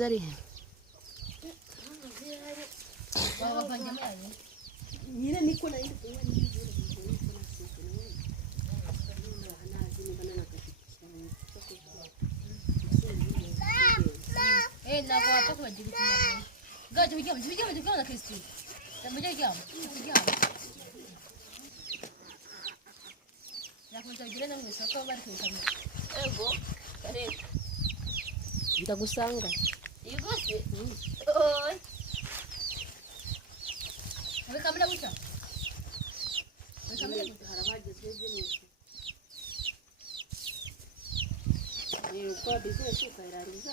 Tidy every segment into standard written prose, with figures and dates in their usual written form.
zari. Nyine niko na yindi kuwa ni na kwa hapo kwa jiki tena. Gaje vikiwa na Kristo. Tamoja kiam. Ya kwa jira na mwisho kwa bari kwa. Ego. Kare. Ndagusanga. Igose. Oi. Wekamela buta. Wekamela buta harabaje seje ni. Ni kwa business ukairariza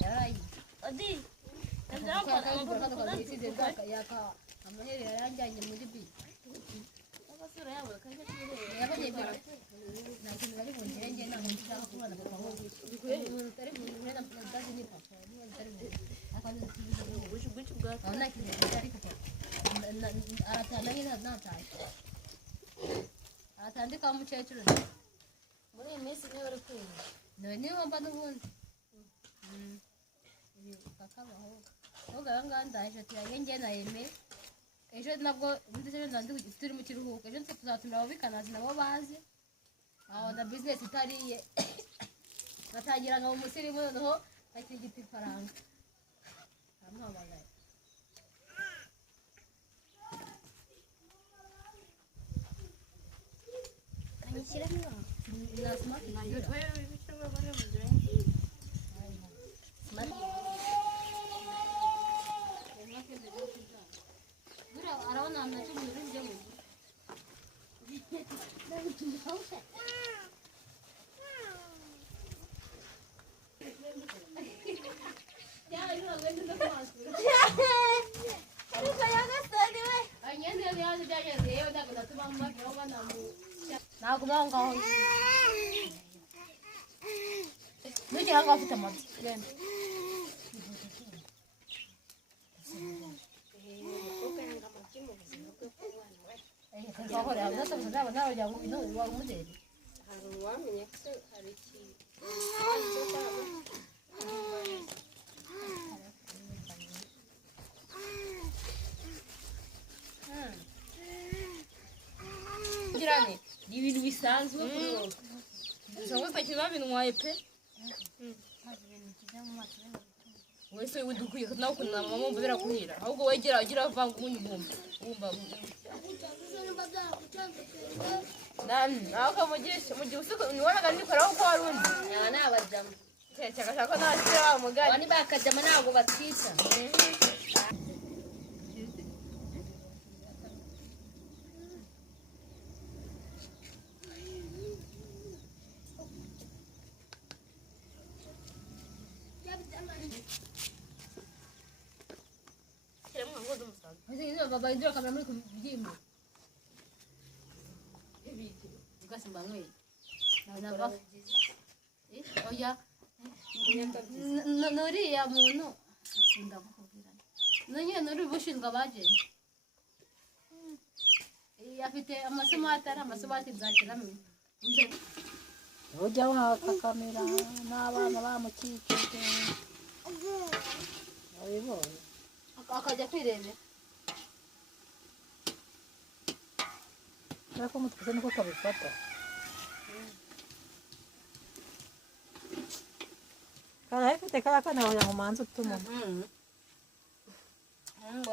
Yarai. Adi. Ndio kwa sababu kwa hizi zaka yaka amaheri yaranjanye muri bi. Abasura yawe kaje kire. Yabaje bi. Na kintu bari mu njenge na mu cyangwa kuba na papa wowe. Tari mu mwena ndazi ni papa. Ni tari mu. Akaza gucu bwa. Ona kintu tari papa. Aratandanye na tayi. Atandika mu cyecuru. Muri iminsi niwe uri kwiga. None wamba n'ubundi. Kakabaho. Oga ngandaje tuyagenge na yeme. Ejo nabwo ndetse nandi turi mu kiruhuko. Ejo tuzatumira ababikanazi nabo bazi. Aho na business itariye. Natangira ngo umusirimu noneho akigiti faranga. Amuhamagaye. Anyishyira hano. Nasma nayo twewe bitwa bari mu gihe. Bura arabona amnacho muri byo mu. Ya yo wende ndo kwasu. Ariko yagasani we. Anyende yaje jaje reo ndakunda tubamma byoba namu. Naguma ngaho. Nuje hanga afite amazi. Genda. Ahora habla sobre nada, nada ya no igual como de. Haruwa menye se hariki. Jirani, ni ibintu bisanzwe kuri wowe. Cyangwa se kiba bintu mwaye pe. Wese udukwiye nawe kunama mama mbera kuhira. Ahubwo wegera agira vanga umunyu bumba. Nani, ako mugihe usuko niwanaga ndikora uko warundi. Yana abajama. Cyaka cyako nasira umugani. Wani bakajama nago batita. Baba indira kamera muri kubigimba. Ibiki. Ugasimba mwe. Naba. Oya. Nori ya muntu. Ndakubwira. Nanye nori bushinga baje. Afite amasomo atari amasomo atibwakira mwe. Ujya waka kamera n'abana bamukikije. Ayibonye. Akajya kwirebe. Nako mutwe niko kabifata. Kana ifite kana waya mu manzu tumo.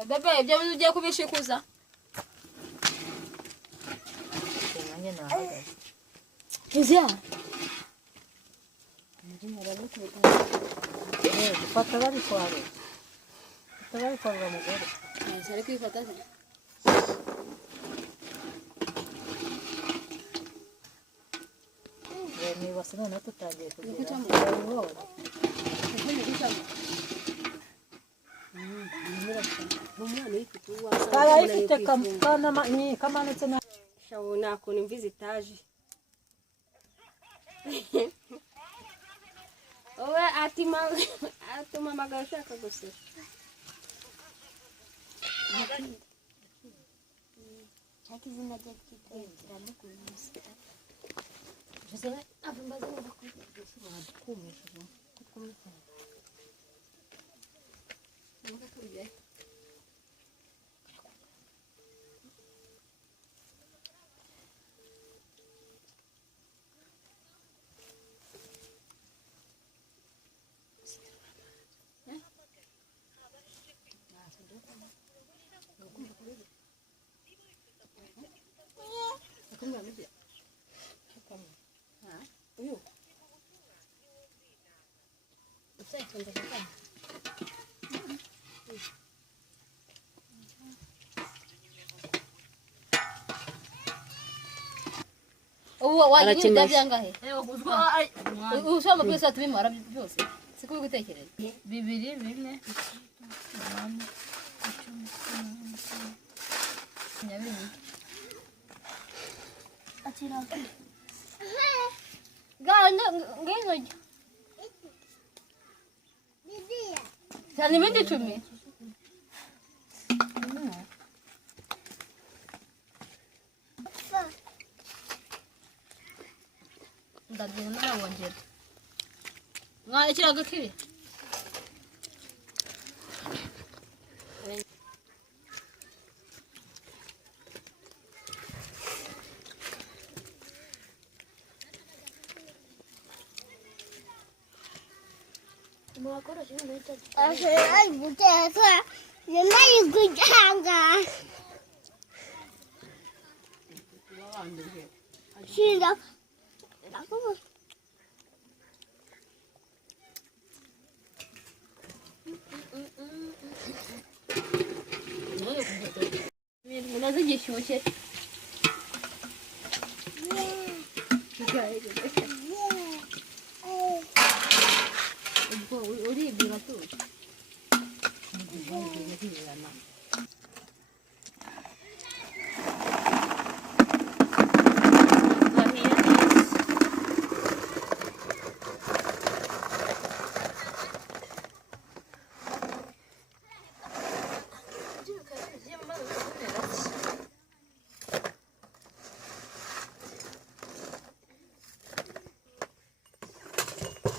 Bebe ibyo bintu ugiye kubishikuza. Nanye nahaga. Kizya. Fata bari kwaro. Tabari kwaro mugore. Sare kwifata. Ni wasana na tutagiye kugira. Kaya ifite kana ni kamanitse na shabona ko ni visitaje. Owe atuma magashaka gusa. Chakizina cyakitira ndikumusita. Jose abambaza bakuru. wagira byangahe usoma byose tubimara byose siko bigutekereza 2 4 atira ganda ngezo cyane ibindi 10 ndagenda nawongera mwakiraga kibi Ay, buteka. Namay gujanga. Sila. Ako. unaze gishyushye ubwo uribwira tu